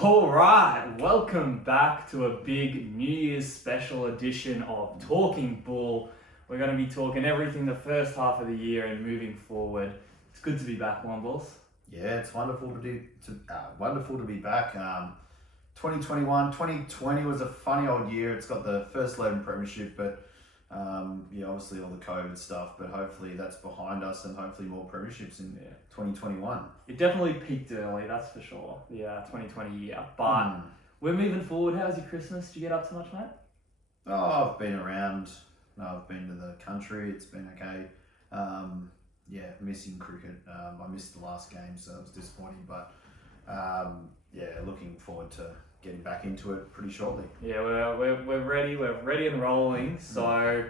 All right, welcome back to a big New Year's special edition of Talking Bull. We're going to be talking everything the first half of the year and moving forward. It's good to be back, One Balls. Yeah, it's wonderful to be back. 2020 was a funny old year. It's got the first 11 premiership, but obviously all the COVID stuff. But hopefully that's behind us, and hopefully more premierships in 2021. It definitely peaked early, that's for sure. The 2020 year, but we're moving forward. How was your Christmas? Did you get up to much, mate? Oh, I've been around. I've been to the country. It's been okay. Missing cricket. I missed the last game, so it was disappointing. But looking forward to getting back into it pretty shortly. Yeah, we're ready. We're ready and rolling. So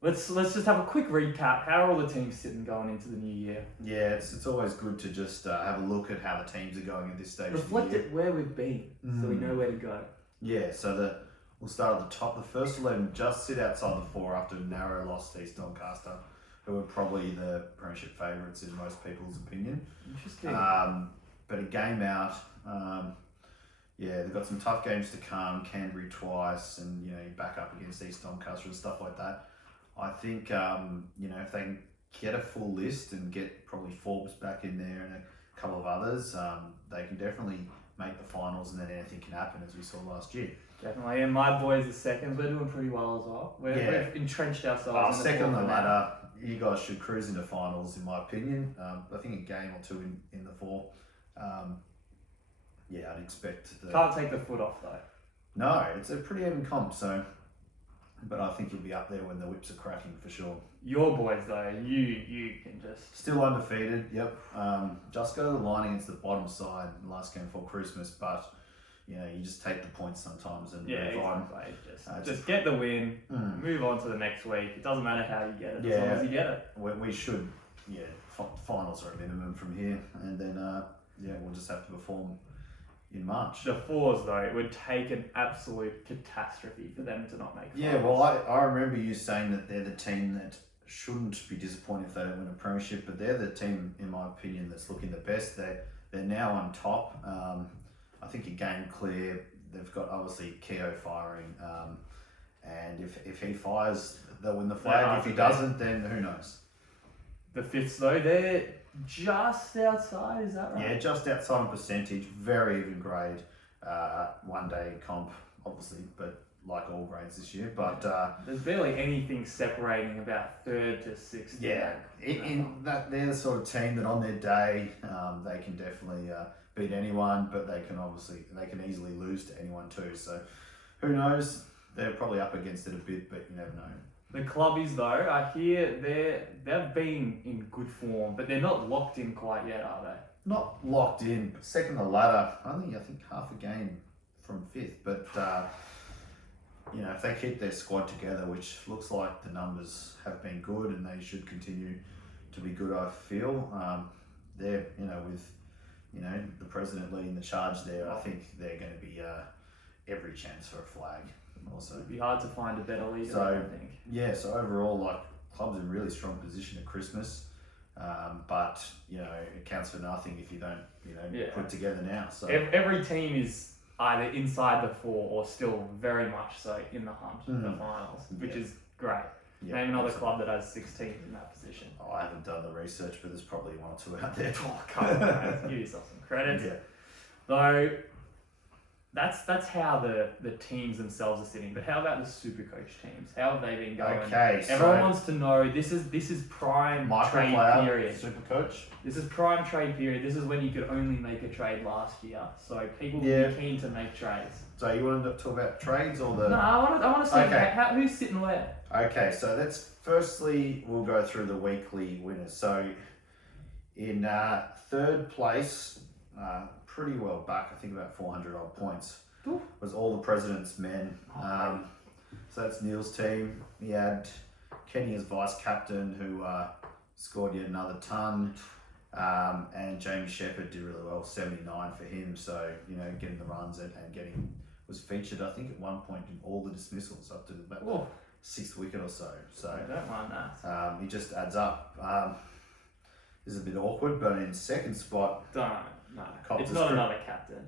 let's just have a quick recap. How are all the teams sitting going into the new year? Yeah, it's always good to just have a look at how the teams are going at this stage. Reflect at where we've been, so we know where to go. Yeah, so we'll start at the top. The first 11 just sit outside the 4 after a narrow loss to East Doncaster, who are probably the premiership favourites in most people's opinion. Interesting. But a game out. They've got some tough games to come. Canterbury twice, and you back up against East Doncaster and stuff like that. I think if they can get a full list and get probably Forbes back in there and a couple of others, they can definitely make the finals, and then anything can happen, as we saw last year. Definitely, and my boys are seconds. We're doing pretty well as well. We've entrenched ourselves. Second on the ladder. You guys should cruise into finals, in my opinion. I think a game or two in the 4. I'd expect. Can't take the foot off though. No, it's a pretty even comp. But I think you'll be up there when the whips are cracking for sure. Your boys though, you can just still undefeated. Yep. Just go to the line against the bottom side in the last game before Christmas, but. You just take the points sometimes and move on. Just get the win, move on to the next week. It doesn't matter how you get it, as long as you get it. We should, finals are a minimum from here, and then we'll just have to perform in March. The 4s though, it would take an absolute catastrophe for them to not make finals. Yeah, well, I remember you saying that they're the team that shouldn't be disappointed if they don't win a premiership, but they're the team, in my opinion, that's looking the best. They're now on top. I think a game clear. They've got obviously Keogh firing, and if he fires, they'll win the flag. If he doesn't, then who knows? The 5s though, they're just outside. Is that right? Yeah, just outside on percentage. Very even grade. 1 day comp, obviously, but like all grades this year. But there's barely anything separating about 3rd to 6th. Yeah, in that they're the sort of team that on their day they can definitely. Beat anyone, but they can easily lose to anyone too. So who knows? They're probably up against it a bit, but you never know. The clubbies though, I hear they've been in good form, but they're not locked in quite yet, are they? Not locked in, but second on the ladder. Only I think half a game from 5th, but if they keep their squad together, which looks like the numbers have been good and they should continue to be good, I feel they're with. The president leading the charge there, I think they're going to be every chance for a flag. Also, it'd be hard to find a better leader. So, I think. Yeah. So overall, club's in really strong position at Christmas, but it counts for nothing if you don't put it together now. So every team is either inside the 4 or still very much so in the hunt for the finals, which is great. Yeah, name another club that has 6 teams in that position. Oh, I haven't done the research, but there's probably 1 or 2 out there. Oh, come on, give yourself some credit. Yeah. Though, that's how the teams themselves are sitting. But how about the Supercoach teams? How have they been going? Okay, everyone wants to know. This is prime trade period. Supercoach. This is prime trade period. This is when you could only make a trade last year. So people will be keen to make trades. So you want to talk about trades or the? No, I want to see who's sitting where. Okay, so firstly we'll go through the weekly winners. So in 3rd place, pretty well back, I think about 400 odd points, was all the President's Men. So that's Neil's team. He had Kenny as vice captain, who scored yet another ton, and Jamie Shepherd did really well, 79 for him. So getting the runs and was featured, I think, at one point in all the dismissals up to about the 6th wicket or so. So I don't mind that. He just adds up. This is a bit awkward, but in 2nd spot, no, it's not another captain.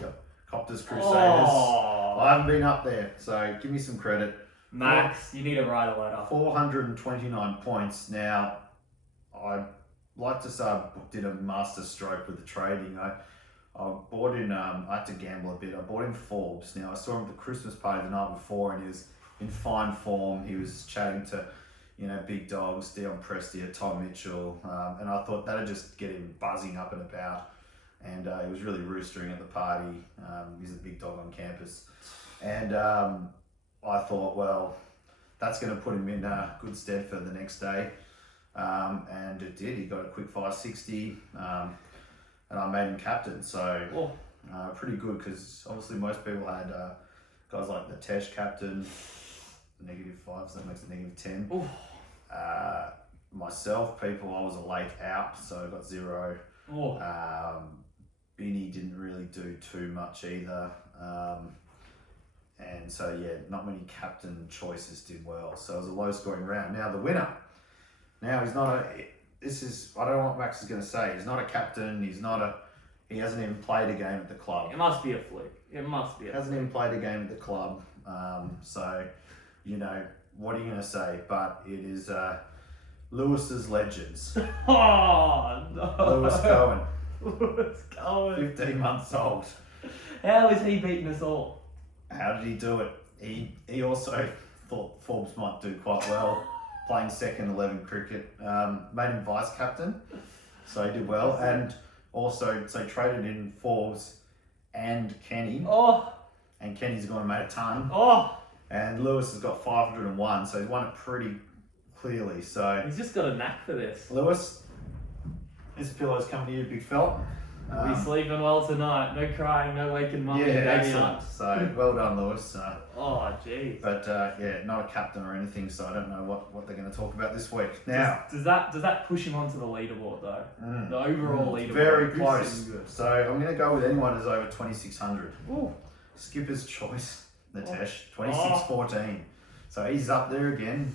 Yep. Copters Crusaders. Oh, I haven't been up there, so give me some credit. Max, you need to write a letter. 429 points. Now, I'd like to say I did a master stroke with the trading. I bought in, I had to gamble a bit. I bought in Forbes. Now, I saw him at the Christmas party the night before, and he was in fine form. He was chatting to, big dogs, Dion Prestia, Tom Mitchell, and I thought that'd just get him buzzing up and about. And he was really roostering at the party. He's a big dog on campus. And I thought, well, that's going to put him in good stead for the next day. And it did. He got a quick 560, and I made him captain. So pretty good, because obviously most people had guys like the Tesh captain, -5, so that makes it -10. Myself, I was a late out, so I got 0. Binny didn't really do too much either. And so, not many captain choices did well. So it was a low scoring round. Now the winner. Now he's not I don't know what Max is going to say. He's not a captain. He hasn't even played a game at the club. It must be a fluke. Hasn't even played a game at the club. So, what are you going to say? But it is Lewis's Legends. Oh, no. Lewis Cohen. Lewis Cohen. 15 months old. How is he beating us all? How did he do it? He also thought Forbes might do quite well, playing second 11 cricket. Made him vice captain, so he did well. And also, traded in Forbes and Kenny. And Kenny's gone and made a ton. And Lewis has got 501, so he's won it pretty clearly. So he's just got a knack for this. Lewis, this pillow's coming to you, big fella. Be sleeping well tonight. No crying, no waking mum and daddy up. So well done, Lewis. Jeez. But not a captain or anything, so I don't know what they're going to talk about this week. Now, does that push him onto the leaderboard though? The overall leaderboard. Very close. So I'm going to go with anyone who's over 2600. Ooh. Skipper's choice, Natesh, 2614. So he's up there again,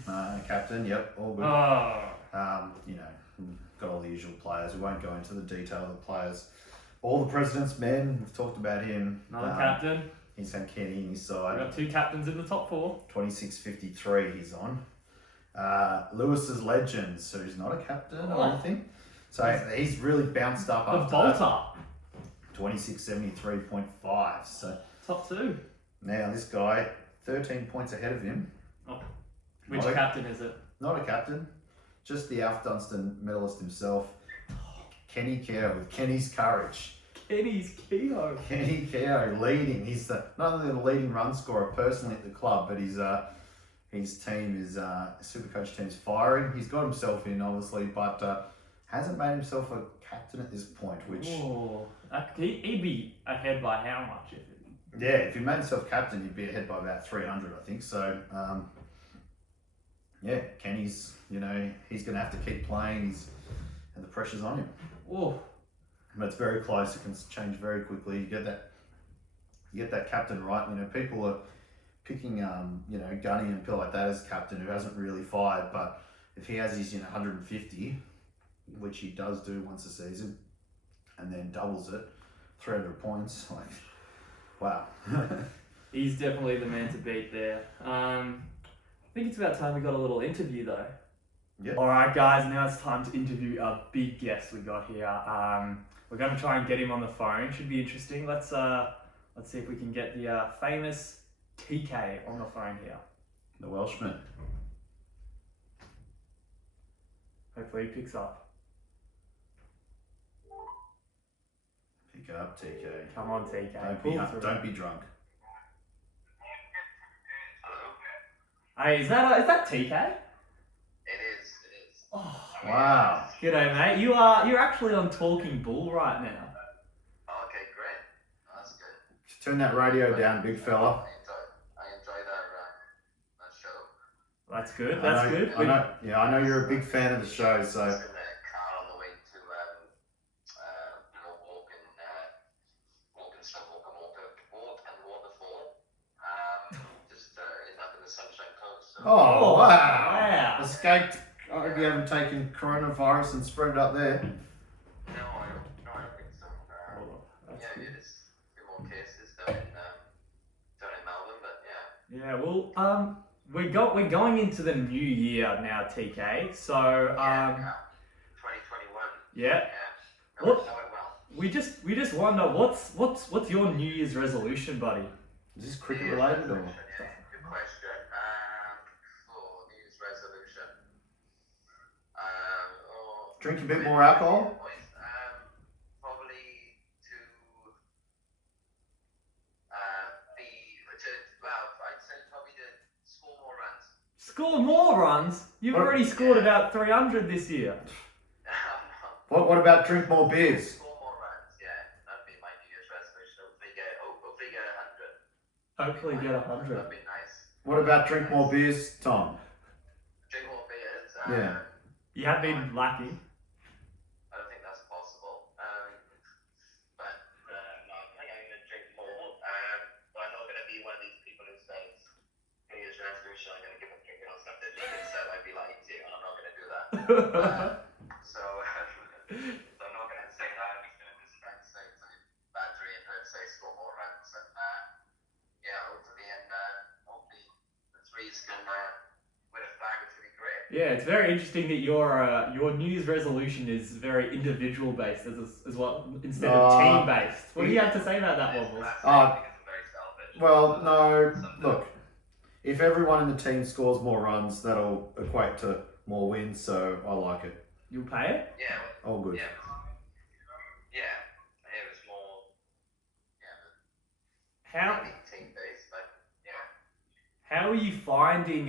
captain. Yep, all good. Got all the usual players. We won't go into the detail of the players. All the president's men, we've talked about him. Another captain. He's had Kenny in his side. We've got 2 captains in the top 4. 2653 he's on. Lewis's Legends, so he's not a captain or anything. So he's really bounced up The after 2673.5. So top 2. now this guy, 13 points ahead of him. Which captain is it? Not a captain. Just the Alf Dunstan medalist himself, Kenny Keogh, with Kenny's Courage. Kenny's Keogh. Kenny Keogh leading. He's not only the leading run scorer personally at the club, but his team is Supercoach team's firing. He's got himself in, obviously, but hasn't made himself a captain at this point. Which he'd be ahead by how much? If he made himself captain, he'd be ahead by about 300, I think. So Kenny's, he's going to have to keep playing. And the pressure's on him. But it's very close. It can change very quickly. You get that captain right. People are picking, Gunny and Pill like that as captain who hasn't really fired. But if he has his 150, which he does do once a season, and then doubles it, 300 points, wow. He's definitely the man to beat there. I think it's about time we got a little interview though. Yep. All right, guys. Now it's time to interview our big guest we got here. We're going to try and get him on the phone. Should be interesting. Let's see if we can get the famous TK on the phone here. The Welshman. Hopefully he picks up. Pick up, TK. Come on, TK. Don't be drunk. Hey, is that TK? It is. Oh, wow. G'day, mate. You're actually on Talking Bull right now. Okay, great. That's good. Turn that radio down, big fella. I enjoy that show. That's good. That's good. I know you're a big fan of the show, so. Just in the car on the way to walking stuff, walk and waterfall. Just ended up in the Sunshine Coast. So. Oh, wow. Wow. Escaped. I hope you haven't taken coronavirus and spread it up there. No, I don't think so. That's Yeah, good. it is. I'm Yeah, well, we're going into the new year now, TK. So, Yeah. 2021. yeah, Yeah. What? Know it well. we just wonder what's your New Year's resolution, buddy? Is this cricket related or? Yeah, good question. For New Year's resolution. Drink a bit more alcohol? Probably to I'd say probably to score more runs. Score more runs? You've What? already scored about 300 this year. What about drink more beers? Score more runs, yeah. That'd be my New Year's resolution. Hopefully get 100. Hopefully get 100. That'd be nice. What about drink more beers, Tom? Drink more beers. Yeah. You have been lacking. I don't think that's possible. But no, I think I'm gonna drink more. But I'm not gonna be one of these people who says New Year's resolution. I'm gonna give up drinking on Sunday. Because I'd be lying to you, and I'm not gonna do that. So I'm not gonna say that. I'm just gonna say it's a battery and say score more runs and hopefully the threes can win a flag, which would be great. Yeah, it's very interesting that your New Year's resolution is very individual based as well instead of team based. What do you have to say about that one, boss? Because I'm very selfish. Well, no. Look, if everyone in the team scores more runs, that'll equate to more wins. So I like it. You'll pay it? Yeah. All good. Yeah. Yeah. It was more. Yeah. How Team based, but yeah. how are you finding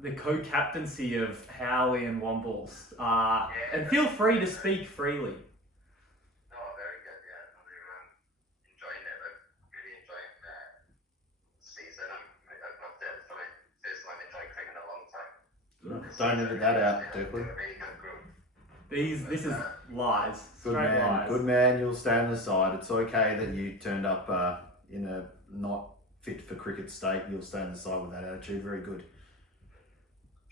the co-captaincy of Howley and Wombles? And feel free to speak freely. No, very good. Yeah, I'm enjoying it. I'm really enjoying the season. I've loved it. It's my first time enjoying cricket in a long time. Don't edit that out, It's Declan. a really good group. This is lies. Good Straight man. lies. Good man. You'll stay on the side. It's okay that you turned up in a not fit for cricket state. You'll stay on the side with that attitude. Very good.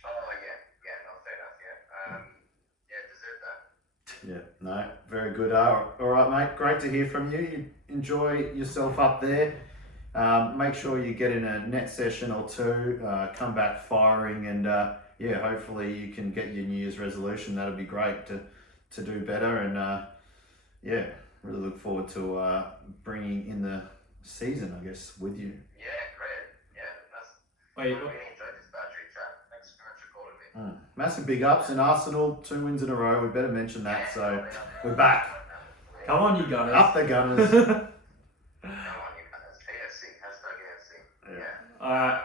Oh yeah, no, fair enough. Yeah, deserve that. Yeah. No. Very good. All right, mate. Great to hear from you. You enjoy yourself up there. Make sure you get in a net session or two. Come back firing, and hopefully you can get your New Year's resolution. That'd be great to do better, and really look forward to bringing in the season, I guess, with you. Yeah, great. Yeah, that's. Wait, I really enjoyed this battery chat. Thanks very much for calling me. Massive big ups in Arsenal, 2 wins in a row. We better mention that. So we're back. come on, you Gunners. Up the Gunners. Come on, you guys. AFC. Hashtag AFC. Yeah. Alright.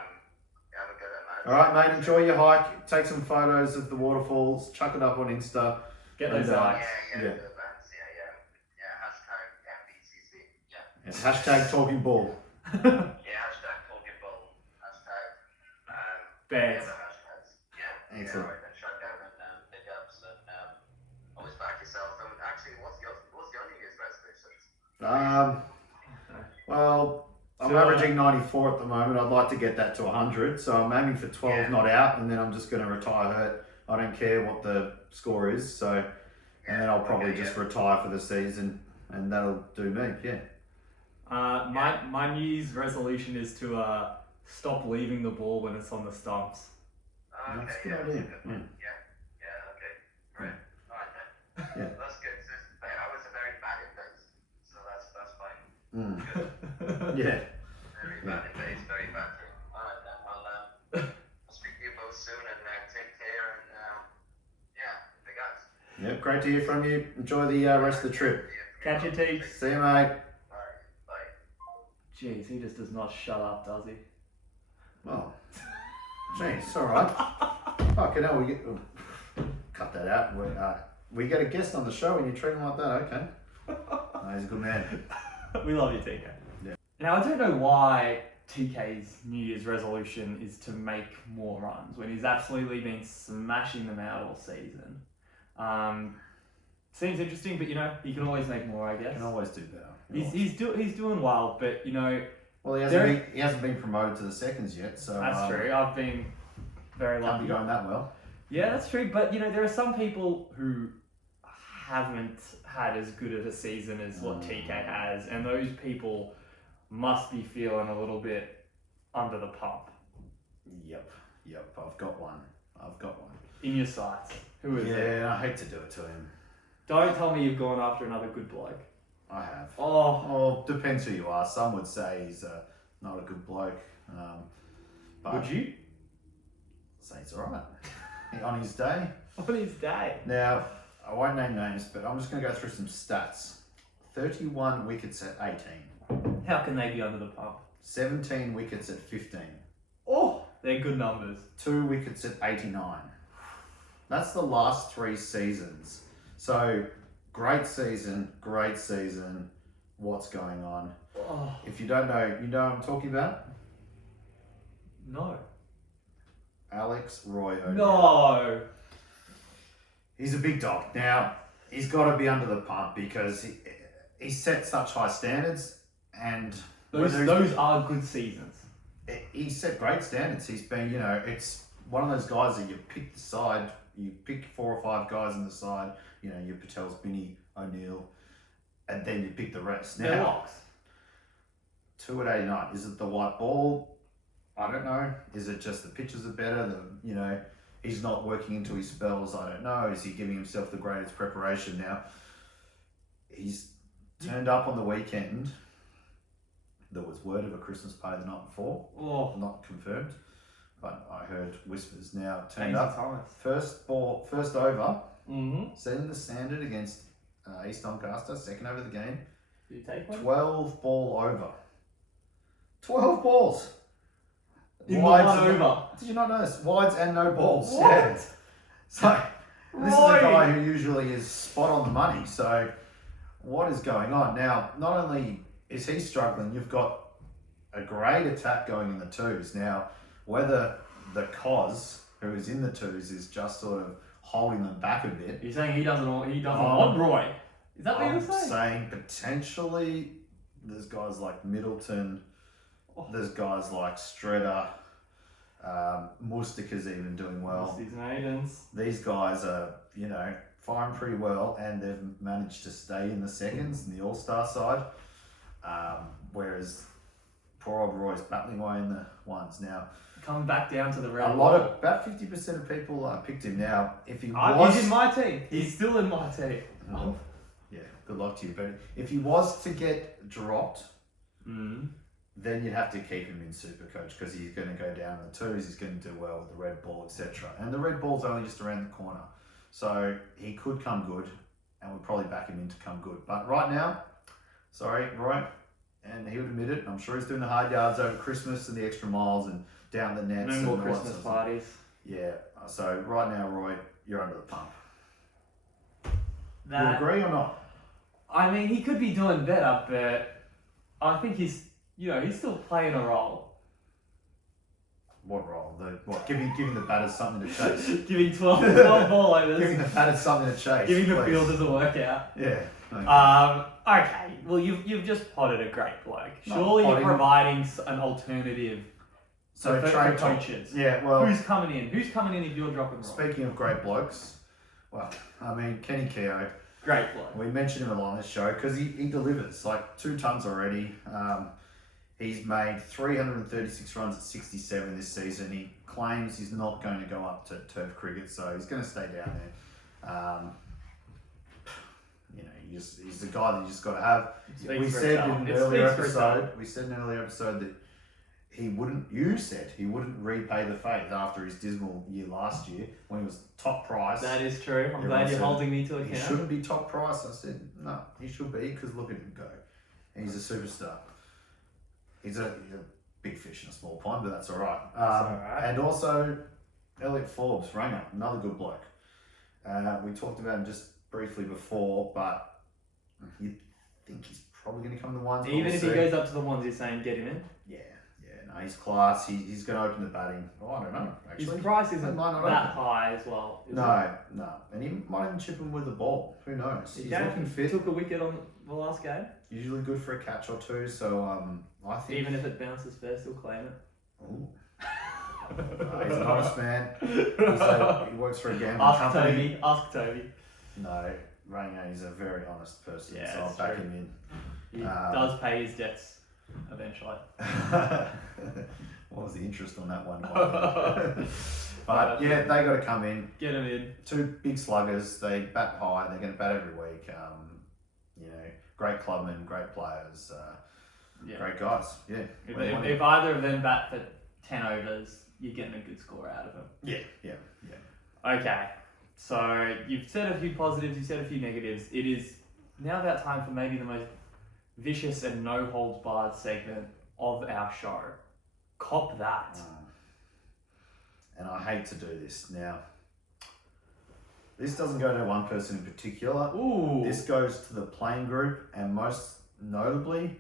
Have a good one, man. All right, mate. Enjoy your hike. Take some photos of the waterfalls. Chuck it up on Insta. Get those And, likes. Yeah. Yeah. Good events. Yeah. Hashtag MBCC. Yeah. And hashtag talking ball. Yeah, hashtag talking ball. Hashtag. Bears. Other hashtags. Yeah. Excellent. Yeah, and shut down and big ups and always back yourself. And actually, what's your New Year's resolutions? Well, I'm So, averaging 94 at the moment. I'd like to get that to 100. So I'm aiming for 12 Yeah. not out, and then I'm just going to retire hurt. I don't care what the score is. So, and then I'll probably just retire for the season, and that'll do me. Yeah. My New Year's resolution is to stop leaving the ball when it's on the stumps. Okay, That's a good yeah, idea. that's a good one. Yeah, okay. Great. Alright then. Yeah. That's good. I was a very bad in base, so that's fine. Mm. Good. Yeah. Very bad in base, very bad thing. Alright then, well, I'll speak to you both soon and take care and big ups. Yep. Great to hear from you. Enjoy the rest of the trip. Catch your teeth. See you, mate. Alright, bye. Jeez, he just does not shut up, does he? Oh. Jeez, all right. Fucking hell, cut that out. We get a guest on the show and you treat him like that. Okay. No, he's a good man. We love you, TK. Yeah. Now, I don't know why TK's New Year's resolution is to make more runs when he's absolutely been smashing them out all season. Seems interesting, but he can always make more, I guess. Can always do better. He's doing well, but Well, he hasn't been promoted to the seconds yet, so that's true. I've been very can't lucky. be going that well. Yeah, that's true. But there are some people who haven't had as good of a season as what TK has, and those people must be feeling a little bit under the pump? Yep. I've got one. In your sights. Who is it? Yeah, I hate to do it to him. Don't tell me you've gone after another good bloke. I have. Oh, Well, depends who you are. Some would say he's not a good bloke. But would you? say he's alright on his day. On his day. Now, I won't name names, but I'm just going to go through some stats. 31 wickets at 18. How can they be under the pump? 17 wickets at 15. Oh, they're good numbers. 2 wickets at 89. That's the last 3 seasons. So, great season. What's going on? Oh, If you don't know, you know what I'm talking about? no. Alex Roy O'Neill. No. He's a big dog. Now, he's got to be under the pump because he set such high standards, and Those are good seasons. he set great standards. He's been, it's one of those guys that you pick the side, you pick 4 or 5 guys in the side, your Patel's, Binny, O'Neill, and then you pick the rest. They're Now, locks. 2 at 89. Is it the white ball? I don't know. Is it just the pitches are better? He's not working into his spells. I don't know. Is he giving himself the greatest preparation? Now, he's turned up on the weekend. There was word of a Christmas party the night before. Oh, Not confirmed, but I heard whispers. Now, turned Daisy up. Thomas. First over, Mm-hmm. setting the standard against East Doncaster. Second over of the game. Did you take one? 12 ball over. 12 balls. In the Wides one and- over. Did you not notice? Wides and no balls. What? Yeah. So, this is a Roy! guy who usually is spot on the money. So, what is going on? Now, not only is he struggling, you've got a great attack going in the twos. Now, whether the Cos, who is in the twos, is just sort of holding them back a bit. You're saying he doesn't want Roy? Is that what I'm you're saying? saying potentially there's guys like Middleton, there's guys like Stredder, Mustika's even doing well. These maidens. These guys are, firing pretty well, and they've managed to stay in the seconds in the All-Star side, whereas poor old Roy's battling away in the ones. Now, Come back down to the red. about 50% of people picked him. Now, if he was... He's in my team. He's still in my team. Oh, yeah, good luck to you. But if he was to get dropped, then you'd have to keep him in Supercoach because he's going to go down in the twos. He's going to do well with the red ball, etc. And the red ball's only just around the corner, so he could come good, and we'd probably back him in to come good. But right now, sorry, Roy, and he would admit it. I'm sure he's doing the hard yards over Christmas and the extra miles and down the nets. No more and Christmas parties. Yeah. So right now, Roy, you're under the pump. You That, agree or not? I mean, he could be doing better, but I think he's still playing a role. What role? Giving the batters something to chase. Giving 12 ball overs. Giving the batters something to chase. Giving the please. fielders a workout. Yeah. Okay. Okay. Well, you've just potted a great bloke. Not Surely you're potting. providing an alternative So for trade coaches. Yeah. Well, Who's coming in? Who's coming in if you're dropping Roy? speaking of great blokes, Kenny Keogh. Great bloke. We mentioned him a lot on this show because he delivers like 2 tons already. He's made 336 runs at 67 this season. He claims he's not going to go up to turf cricket, so he's going to stay down there. He's the guy that you just got to have. We said in an earlier episode that he wouldn't. You said he wouldn't repay the faith after his dismal year last year when he was top price. That is true. I'm Everyone glad you're said holding me to He account. shouldn't be top price. I said no, he should be because look at him go. He's a superstar. He's a big fish in a small pond, but that's all right. That's all right. And also, Elliot Forbes, Ranger, another good bloke. We talked about him just briefly before, but you think he's probably going to come to the ones. but Even we'll if see. he goes up to the ones you're saying, get him in. No, he's class. He's going to open the batting. Oh, I don't know, actually. His price isn't might not that open. high as well. Is No. And he might even chip him with the ball. Who knows? it? He's Yeah, looking fit. Took a wicket on the last game. Usually good for a catch or two. So I think Even if it bounces first, he'll claim it. Ooh. He's an honest man. He works for a gambling Ask company. Toby. No, Ranger is a very honest person, Yeah, so I'll it's back true. him in. He does pay his debts. eventually. What was the interest on that one? But yeah, they got to come in. Get them in. Two big sluggers. They bat high. They're going to bat every week. Great clubmen, great players, great guys. Yeah. If either of them bat for 10 overs, you're getting a good score out of them. Yeah. Okay, so you've said a few positives, you've said a few negatives. It is now about time for maybe the most vicious and no holds barred segment of our show. Cop that. And I hate to do this now. This doesn't go to one person in particular. Ooh. This goes to the playing group and most notably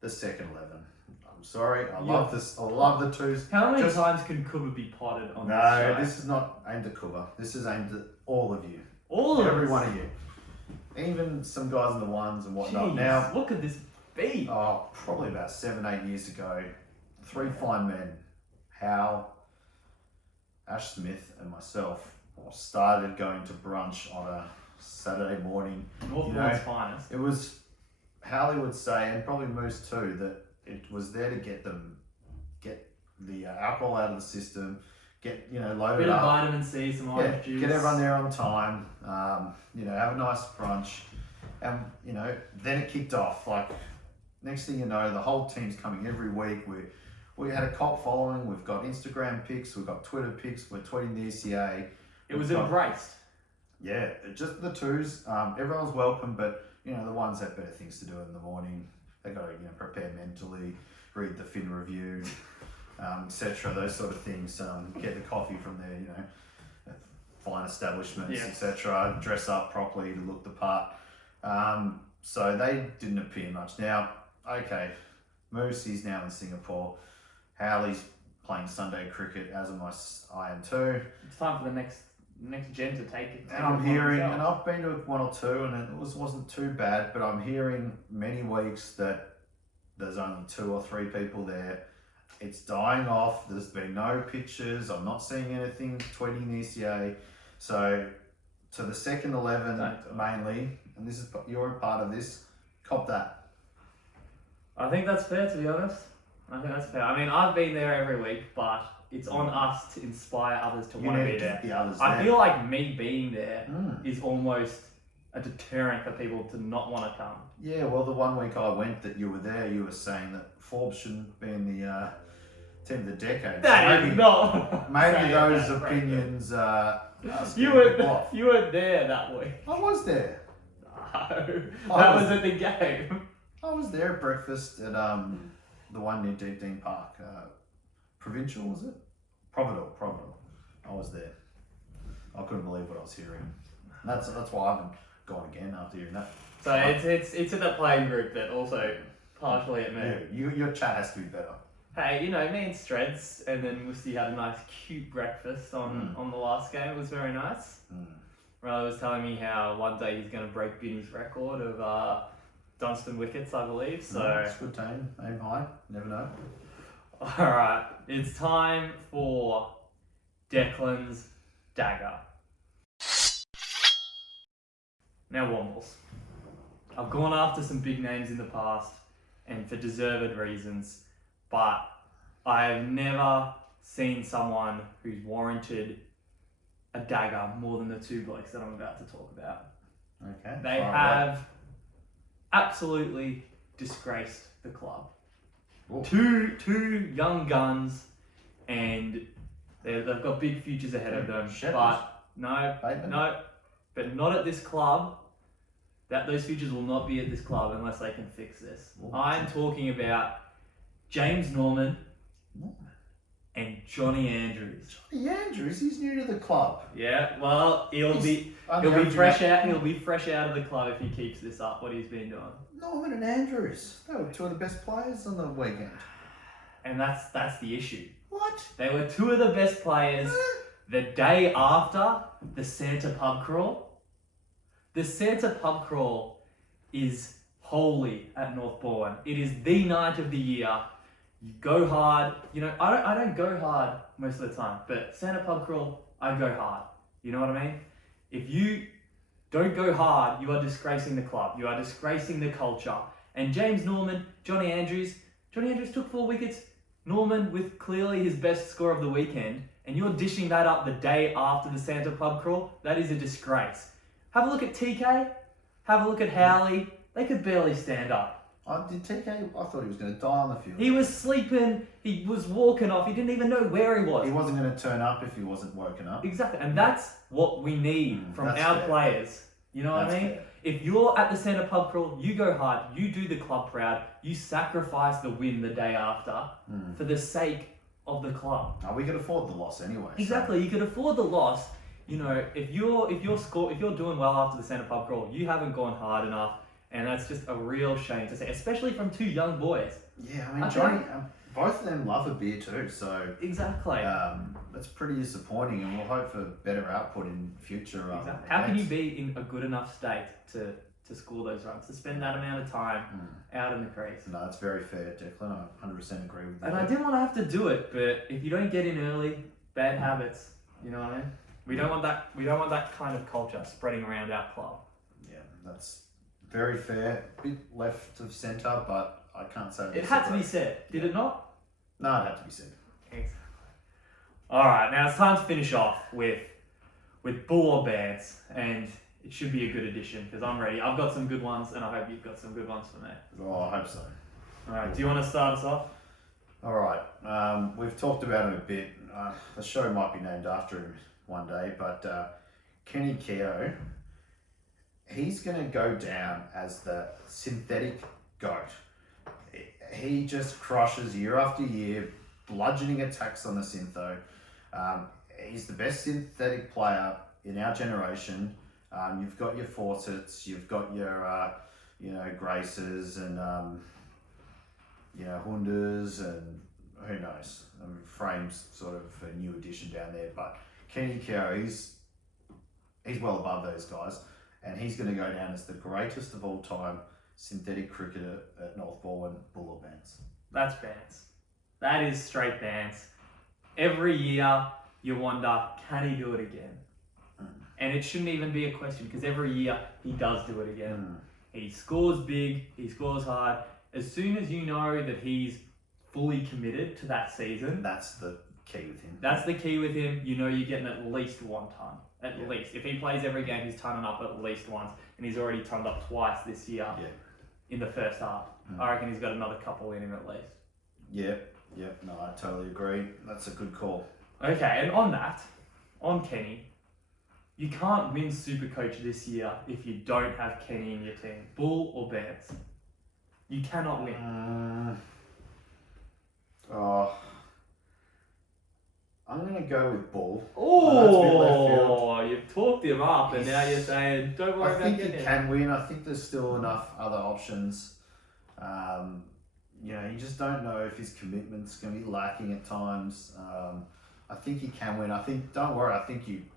the second 11. I'm sorry. I love this. I love the twos. How many times can Kuba be potted on this show? No, this is not aimed at Kuba. This is aimed at all of you. Every one of you. Even some guys in the ones and whatnot. Jeez, now, look at this beat. Probably about 7-8 years ago, three fine men, Hal, Ash Smith, and myself, started going to brunch on a Saturday morning. Northbourne's finest. It was, Hallie would say, and probably Moose too, that it was there to get the alcohol out of the system, loaded Bit up. of vitamin C, some orange juice. Get everyone there on time, have a nice brunch. And, then it kicked off. Like, next thing you know, the whole team's coming every week. We had a cult following. We've got Instagram pics. We've got Twitter pics. We're tweeting the ECA. It was embraced. Yeah, just the twos. Everyone's welcome, but, the ones have better things to do in the morning. They got to, prepare mentally, read the Fin review, etc. Those sort of things. Get the coffee from their, fine establishments, etc. Dress up properly to look the part. So they didn't appear much. Now, okay, Moose, he's now in Singapore. Howley's playing Sunday cricket, as am I am too. It's time for the next gen to take it. And I'm hearing, and I've been to one or two, and it wasn't too bad, but I'm hearing many weeks that there's only 2 or 3 people there. It's dying off. There's been no pictures. I'm not seeing anything tweeting the ECA. So to the second 11 mainly, and this is you're a part of this. Cop that. I think that's fair, to be honest. I think that's fair. I mean, I've been there every week, but it's on us to inspire others to want to be there. The others I there. feel like me being there is almost a deterrent for people to not want to come. Yeah, well, the one week I went that you were there, you were saying that Forbes shouldn't be in the team of the decade. That is not. Maybe those opinions. You weren't there that week. I was there. No, that was at the game. I was there at breakfast at the one near Deep Dean Park. Provincial, was it? Providore. I was there. I couldn't believe what I was hearing. And that's why I haven't gone again after hearing that. So it's in that playing group that also partially at me. Yeah, your chat has to be better. Hey, me and Streds, and then Musti had a nice cute breakfast on the last game. It was very nice. Riley was telling me how one day he's going to break Binny's record of Dunstan wickets, I believe. So It's a good team. Aim high. Never know. Alright, it's time for Declan's dagger. Now, Wombles. I've gone after some big names in the past, and for deserved reasons, but I have never seen someone who's warranted a dagger more than the 2 blokes that I'm about to talk about. Okay. They have absolutely disgraced the club. Ooh. Two young guns, and they've got big futures ahead of them. But but not at this club. Those futures will not be at this club unless they can fix this. Ooh. I'm talking about James Norman and Johnny Andrews. Johnny Andrews, he's new to the club. Yeah, well, he'll be fresh out of the club if he keeps this up. What he's been doing. Norman and Andrews, they were 2 of the best players on the weekend. And that's the issue. What? They were 2 of the best players the day after the Santa pub crawl. The Santa pub crawl is holy at Northbourne. It is the night of the year. You go hard. I don't go hard most of the time, but Santa pub crawl, I go hard. You know what I mean? If you don't go hard, you are disgracing the club. You are disgracing the culture. And James Norman, Johnny Andrews, Johnny Andrews took 4 wickets. Norman with clearly his best score of the weekend, and you're dishing that up the day after the Santa pub crawl. That is a disgrace. Have a look at TK. Have a look at Howley. They could barely stand up. Did TK? I thought he was going to die on the field. He was sleeping. He was walking off. He didn't even know where he was. He wasn't going to turn up if he wasn't woken up. Exactly, and that's what we need from That's our fair. players. You know what I That's mean? fair. If you're at the Santa pub crawl, you go hard, you do the club proud, you sacrifice the win the day after for the sake of the club. We could afford the loss anyway. so- Exactly, you could afford the loss. You know, if you're doing well after the Santa pub crawl, you haven't gone hard enough, and that's just a real shame to say, especially from 2 young boys. Yeah, I mean, I Johnny, both of them love a beer too, so Exactly. that's pretty disappointing, and we'll hope for better output in future. Exactly. How can you events. be in a good enough state to score those runs, to spend that amount of time out in the crease? No, that's very fair, Declan. I 100% agree with you. And I didn't want to have to do it, but if you don't get in early, bad habits. You know what I mean? We don't want that. We don't want that kind of culture spreading around our club. Yeah, that's very fair. Bit left of centre, but I can't say It had to be said, did it not? No, it had to be said. Exactly. All right, now it's time to finish off with Bull or Bants, and it should be a good addition because I'm ready. I've got some good ones, and I hope you've got some good ones for me. Oh, I hope so. All right, do you want to start us off? All right, we've talked about him a bit. The show might be named after him one day, but Kenny Keogh, he's going to go down as the synthetic GOAT. He just crushes year after year, bludgeoning attacks on the syntho. He's the best synthetic player in our generation. You've got your Fawcett's, you've got your, Graces and, Hundas and who knows. I mean, Frame's sort of a new addition down there, but Kenny Keogh, he's well above those guys, and he's going to go down as the greatest of all time synthetic cricketer at North Balwyn, Bull or Bants. That's Bants. That is straight Bants. Every year you wonder, can he do it again? And it shouldn't even be a question because every year he does do it again. He scores big, he scores hard. As soon as you know that he's fully committed to that season, That's the key with him. that's the key with him. You know you're getting at least 1 ton. At least. If he plays every game, he's tonning up at least once. And he's already tonned up twice this year in the first half. I reckon he's got another couple in him at least. Yep. No, I totally agree. That's a good call. Okay, and on that, on Kenny, you can't win Supercoach this year if you don't have Kenny in your team. Bull or Bants. You cannot win. I'm going to go with Bull. Oh, you've talked him up and now you're saying, don't worry I about think getting he him. can win. I think there's still enough other options. You just don't know if his commitment's going to be lacking at times. I think he can win. Don't worry,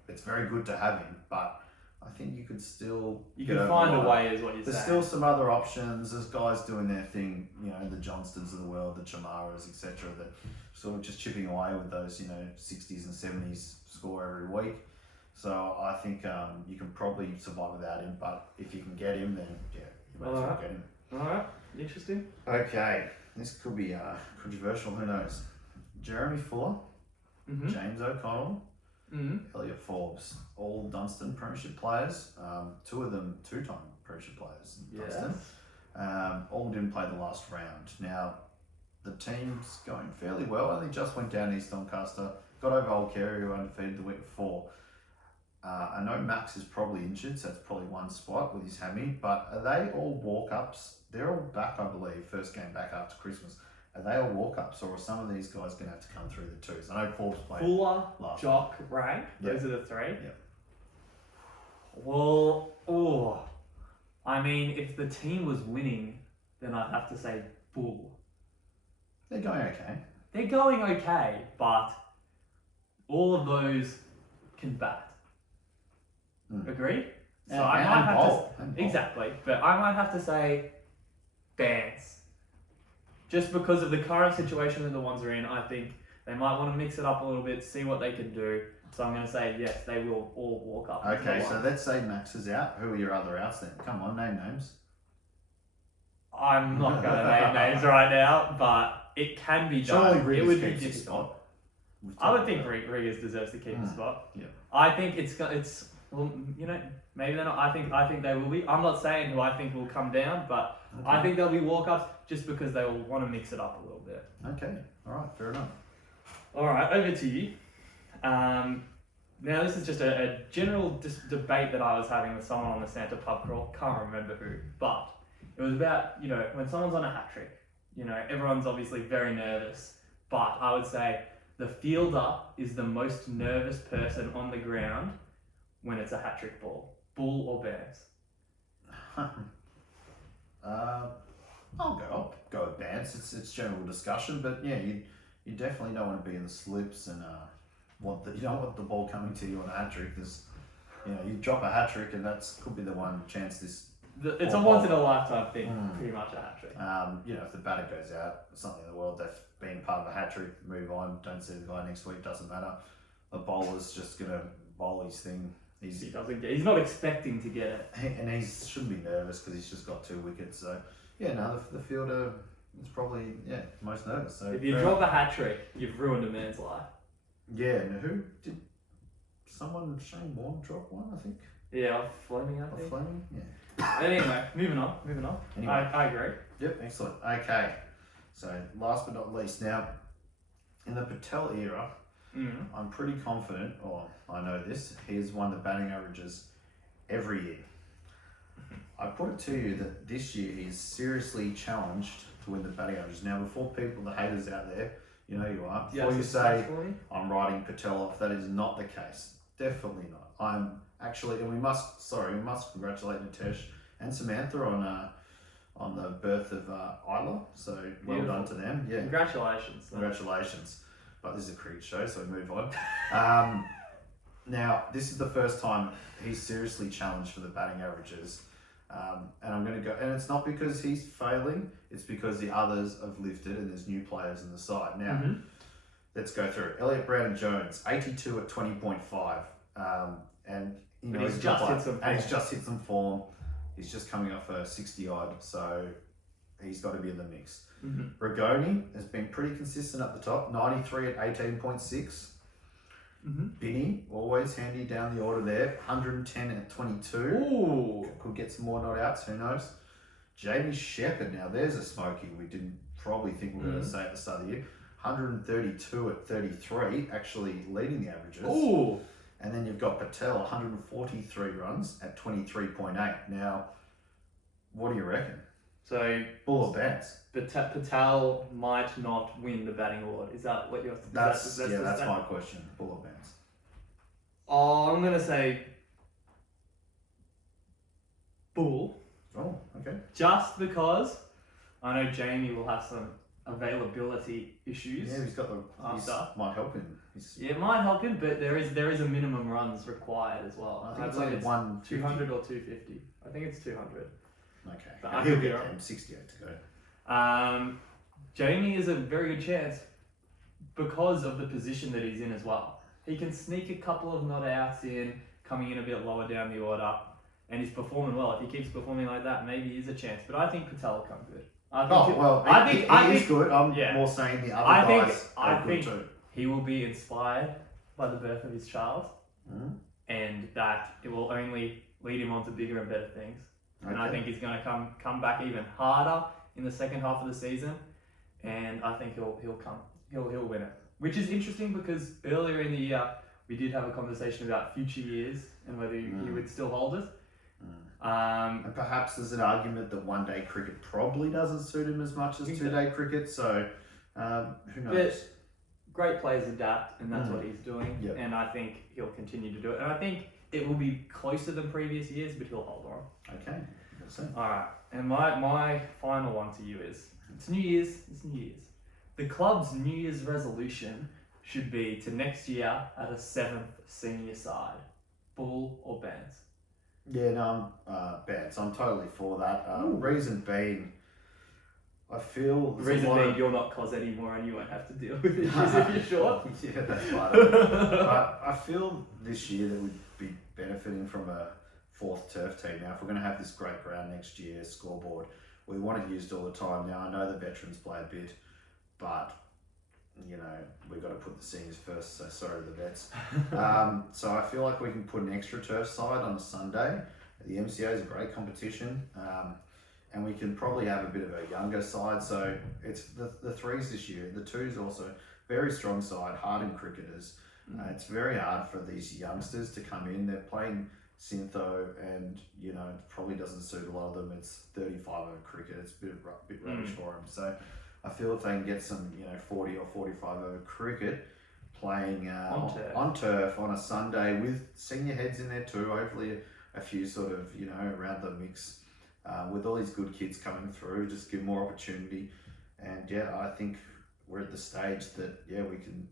it's very good to have him, but I think you could still... You get can over find the a line. way is what you're There's saying. still some other options. There's guys doing their thing, the Johnstons of the world, the Chamaras, etc., that sort of just chipping away with those, 60s and 70s score every week. So I think you can probably survive without him, but if you can get him, then you might as well get him. Alright, interesting. Okay, this could be controversial, who knows? Jeremy Fuller, James O'Connell, Elliot Forbes, all Dunstan Premiership players, 2 of them 2-time Premiership players in Dunstan. All didn't play the last round. Now, the team's going fairly well. I think just went down East Doncaster, got over Old Kerry, who were undefeated the week before. I know Max is probably injured, so that's probably one spot with his hammy, but are they all walk-ups? They're all back, I believe, first game back after Christmas. Are they all walk-ups, or are some of these guys going to have to come through the twos? I know Forbes played Fuller, last Jock, Ray. Those are the 3. Yep. Well, I mean, if the team was winning, then I'd have to say Bull. They're going okay. They're going okay, but all of those can bat. Agreed? So And- I and might have bowl. to... And bowl. Exactly, but I might have to say Bants. Just because of the current situation that the ones are in, I think they might want to mix it up a little bit, see what they can do. So I'm going to say, yes, they will all walk up. into Okay, the so one. let's say Max is out. Who are your other outs then? Come on, name names. I'm not going to name names right now, but it can be done. Surely It would Riggers be keeps his difficult. spot. We've I would talked think about it. Riggers deserves to keep his spot. Yeah. I think it's well, maybe they're not. I think they will be. I'm not saying who I think will come down, but I think there'll be walk-ups just because they will want to mix it up a little bit. Okay. All right. Fair enough. All right, over to you. Now this is just a general debate that I was having with someone on the Santa pub crawl. Can't remember who, but it was about when someone's on a hat trick. Everyone's obviously very nervous, but I would say the fielder is the most nervous person on the ground when it's a hat trick ball. Bull or Bears? I'll go with Bants. It's general discussion, but yeah, you definitely don't want to be in the slips and you don't want the ball coming to you on a hat trick. There's you drop a hat trick and could be the one chance this. It's a once in a lifetime thing, pretty much a hat trick. If the batter goes out, something in the world, they've been part of a hat trick, move on, don't see the guy next week, doesn't matter. The bowler's just gonna bowl his thing. He's not expecting to get it. And he shouldn't be nervous because he's just got 2 wickets. So the fielder is probably most nervous. So if you drop a hat trick, you've ruined a man's life. Yeah, and who did Shane Warne drop one? I think. Yeah, Fleming. I think. Fleming. Yeah. Anyway, moving on. Anyway. I agree. Yep, excellent. Okay, so last but not least, now in the Patel era, I'm pretty confident, or I know this, he has won the batting averages every year. I put it to you that this year he's seriously challenged to win the batting averages. Now, before the haters out there, you know you are, before you say I'm writing Patel off, that is not the case. Definitely not. I'm actually, and we must congratulate Nitesh and Samantha on the birth of Isla. So well done to them. Yeah. Congratulations. But this is a cricket show, so we move on. Now, this is the first time he's seriously challenged for the batting averages. And I'm going to go, and it's not because he's failing, it's because the others have lifted and there's new players in the side. Now, let's go through it. Elliot Brown Jones, 82 at 20.5. And he's just hit some form. He's just coming off a 60 odd, so he's got to be in the mix. Rigoni has been pretty consistent at the top, 93 at 18.6. Binny, always handy down the order there, 110 at 22. Ooh. Could get some more not outs, who knows? Jamie Shepherd, now there's a smoky we didn't probably think we were going to say at the start of the year. 132 at 33, actually leading the averages. Ooh. And then you've got Patel, 143 runs at 23.8. Now, what do you reckon? So, Bull or Bants? Patel might not win the batting award. Is that what you're? That's my question. Bull or Bants? Oh, I'm gonna say Bull. Oh, okay. Just because I know Jamie will have some availability issues. Yeah, he's got after. Might help him. Yeah, it might help him, but there is a minimum runs required as well. I think it's only 200 or 250. I think it's 200. Okay. But He'll get them. 68 to go. Jamie is a very good chance because of the position that he's in as well. He can sneak a couple of not outs in, coming in a bit lower down the order, and he's performing well. If he keeps performing like that, maybe he's a chance. But I think Patel will come good. He is good. I'm more saying the other guys are good too. He will be inspired by the birth of his child, and that it will only lead him on to bigger and better things. And I think he's going to come back even harder in the second half of the season, and I think he'll win it. Which is interesting because earlier in the year we did have a conversation about future years and whether he would still hold it. And perhaps there's an argument that one-day cricket probably doesn't suit him as much as two-day cricket. So who knows? But great players adapt, and that's what he's doing. Yep. And I think he'll continue to do it. And I think it will be closer than previous years, but he'll hold on. Okay. All right. And my final one to you is, it's New Year's. The club's New Year's resolution should be to next year add a 7th senior side. Bull or Bants? Yeah, no, I'm Bants. I'm totally for that. Reason being, I feel... you're not Cos anymore and you won't have to deal with issues if you're short. Yeah, that's right. But I feel this year that we'd be benefiting from a 4th turf team. Now, if we're going to have this great ground next year, scoreboard, we want it used all the time. Now, I know the veterans play a bit, but you know, we've got to put the seniors first, so sorry to the vets. So I feel like we can put an extra turf side on a Sunday. The MCA is a great competition, and we can probably have a bit of a younger side. So it's the threes this year. The twos also very strong side, hardened cricketers. It's very hard for these youngsters to come in. They're playing Syntho, and you know, it probably doesn't suit a lot of them. It's 35 over cricket. It's a bit rubbish for them. So I feel if they can get some, you know, 40 or 45 over cricket playing on turf on a Sunday with senior heads in there too, hopefully a few sort of, you know, around the mix, with all these good kids coming through, just give more opportunity. And yeah, I think we're at the stage that, yeah, we can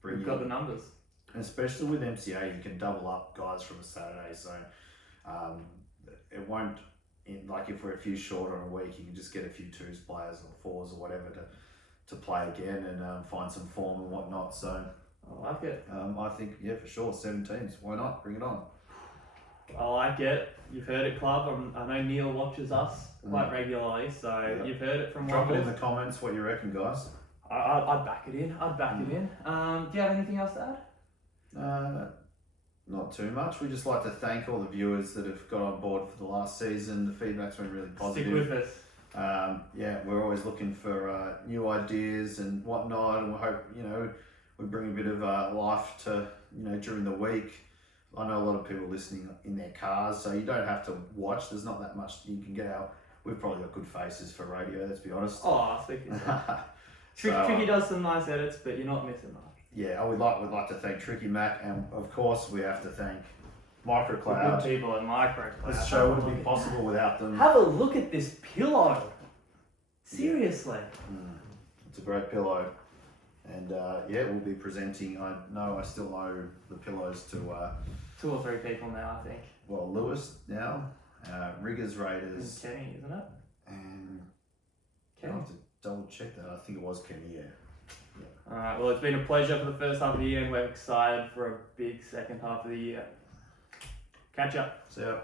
bring We've got the numbers. And especially with MCA, you can double up guys from a Saturday. So it won't, like if we're a few short on a week, you can just get a few twos players or fours or whatever to play again and find some form and whatnot. So I like it. I think, yeah, for sure, 7 teams. Why not? Bring it on. I like it. You've heard it, club. I know Neil watches us quite regularly, so you've heard it from Drop one it in of us. the comments what you reckon, guys. I'd back it in. Do you have anything else to add? Not too much. We just like to thank all the viewers that have got on board for the last season. The feedback's been really positive. Stick with us. Yeah, we're always looking for new ideas and whatnot, and we hope, you know, we bring a bit of life to, you know, during the week. I know a lot of people listening in their cars, so you don't have to watch. There's not that much you can get out. We've probably got good faces for radio, let's be honest. Oh, speak for yourself. Tricky does some nice edits, but you're not missing much. Yeah, we'd like to thank Tricky Mac, and of course we have to thank The Microcloud. good people at Microcloud. This show wouldn't be possible without them. Have a look at this pillow. Seriously. It's a great pillow, and yeah, we'll be presenting. I still owe the pillows to 2 or 3 people now, I think. well, Lewis now, Riggers It's Raiders, Kenny, isn't it? and I Kenny. have to double check that. I think it was Kenny. Yeah. Alright, well, it's been a pleasure for the first half of the year, and we're excited for a big second half of the year. Catch up. So.